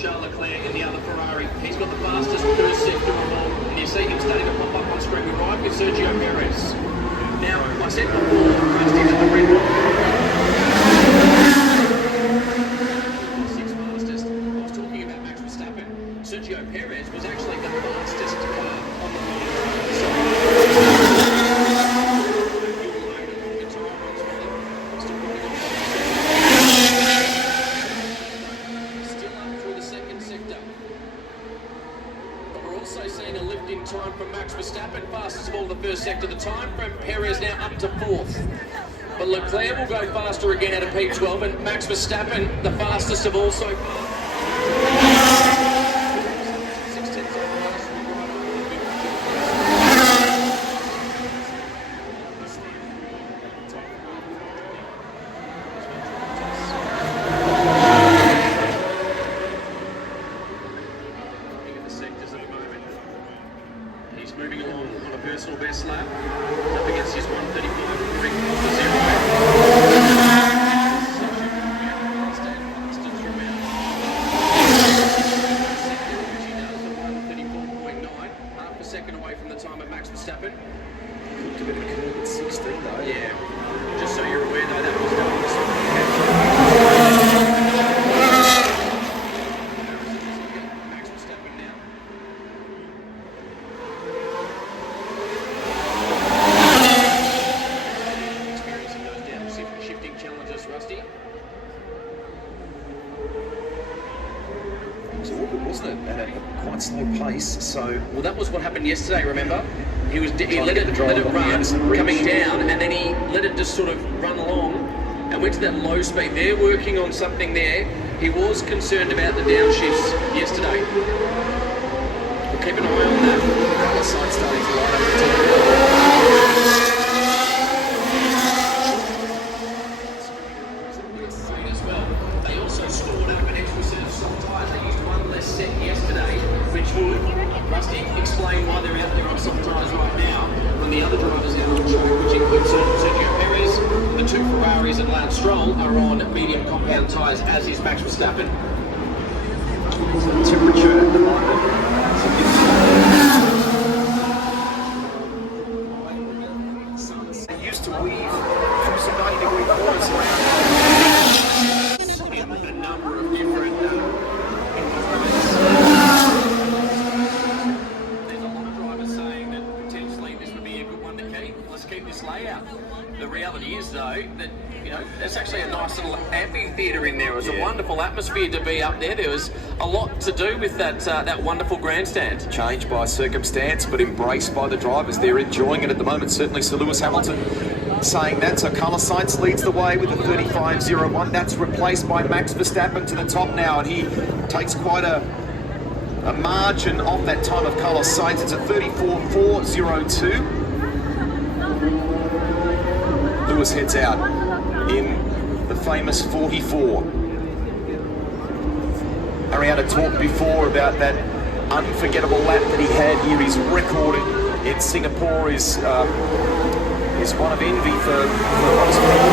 Charles Leclerc in the other Ferrari. He's got the fastest first sector of all, and you see him starting to pop up on screen. We're right with Sergio Perez. Now, I said before, Rusty, that the Red Bull sixth fastest. I was talking about Max Verstappen. Sergio Perez was actually the fastest car on the time from Max Verstappen, fastest of all the first sector. The time from Perez now up to fourth. But Leclerc will go faster again out of P12, and Max Verstappen, the fastest of all so far. Moving along on a personal best lap, up against his 135 ring for zero. Half a second away from the time of Max Verstappen. Looked a bit of a curve at 16 though. Yeah, just so you're aware though, that was done. Max Verstappen now. Challenges, Rusty. It was awkward, wasn't it? At a quite slow pace. So, well, that was what happened yesterday. Remember, he let it run coming down, and then he let it just sort of run along, and went to that low speed. They're working on something there. He was concerned about the downshifts yesterday. We'll keep an eye on that. the side starting to line up the They also stored up an extra set of soft tyres. They used one less set yesterday, which would, Rusty, explain why they're out there on soft tyres right now when the other drivers out on track, which includes Sergio Perez. The two Ferraris and Lance Stroll are on medium compound tyres, as is Max Verstappen. the temperature at the moment. They used to weave through some 90-degree corners. A number of different there's a lot of drivers saying that potentially this would be a good one to keep. Let's keep this layout. The reality is though that there's actually a nice little amphitheatre in there. It was a wonderful atmosphere to be up there. There was a lot to do with that wonderful grandstand. Changed by circumstance, but embraced by the drivers. They're enjoying it at the moment. Certainly Sir Lewis Hamilton saying that. So Carlos Sainz leads the way with a 35.01. That's replaced by Max Verstappen to the top now, and he takes quite a margin off that time of Carlos Sainz. It's a 34.402. Lewis heads out in the famous 44. Ariana talked before about that unforgettable lap that he had here. His record in Singapore is one of envy for most people.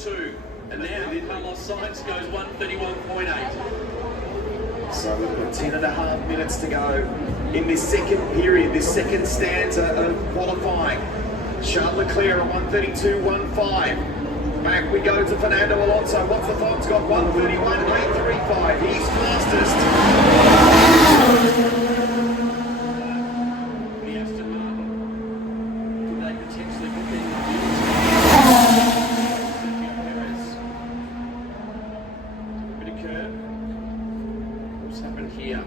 1:32. And now Carlos Sainz goes 1:31.8. So we've got 10.5 minutes to go in this second period, this second stanza of qualifying. Charles Leclerc at 1:32.15. Back we go to Fernando Alonso. What's the Fox got? 1:31.835. He's fastest. The Aston Martin. Could they potentially put their bit of curve. What's happened here?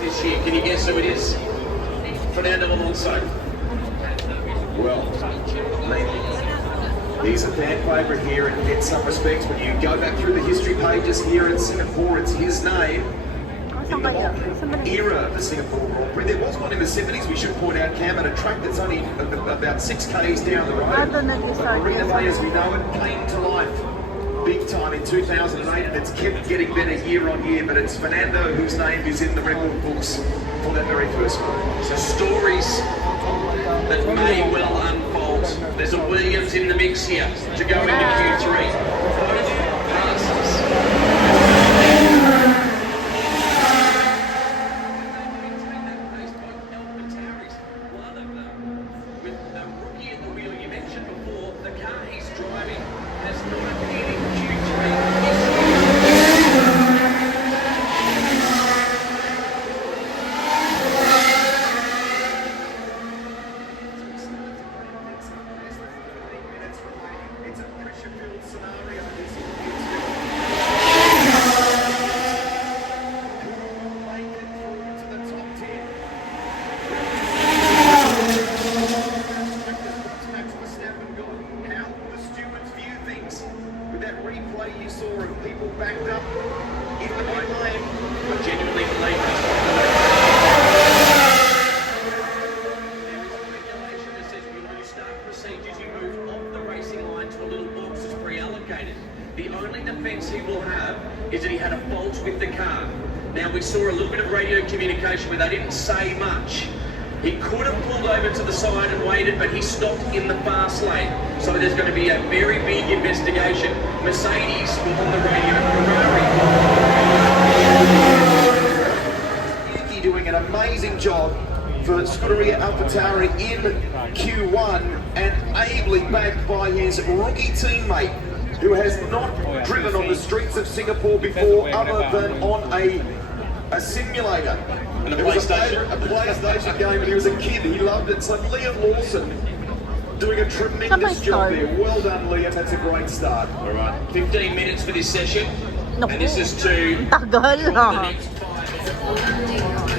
This year, can you guess who it is? Fernando Alonso. Well, he's a fan favourite here in some respects. When you go back through the history pages here in Singapore, it's his name. In the modern era of the Singapore Grand Prix. There was one in the 70s, we should point out, Cam, at a track that's only about 6 k's down the road. Marina Bay, as we know it, came to life big time in 2008, and it's kept getting better year on year, but it's Fernando whose name is in the record books for that very first one. So stories that may well unfold. There's a Williams in the mix here to go into Q3. Both passes. You saw of people backed up in the pit lane. I genuinely believe that. There is a regulation that says when you start procedures, you move off the racing line to a little box that's pre-allocated. The only defence he will have is that he had a fault with the car. Now, we saw a little bit of radio communication where they didn't say much. He could have pulled over to the side and waited, but he stopped in the fast lane. So there's going to be a very big investigation. Mercedes were on the radio. Ferrari. Yuki doing an amazing job for Scuderia AlphaTauri in Q1 and ably backed by his rookie teammate who has not driven on the streets of Singapore before other than on a simulator. And it was a PlayStation game, and he was a kid. He loved it. So Liam Lawson doing a tremendous job there. Well done, Liam. That's a great start. All right, 15 minutes for this session. And this is to Tagal the next 5.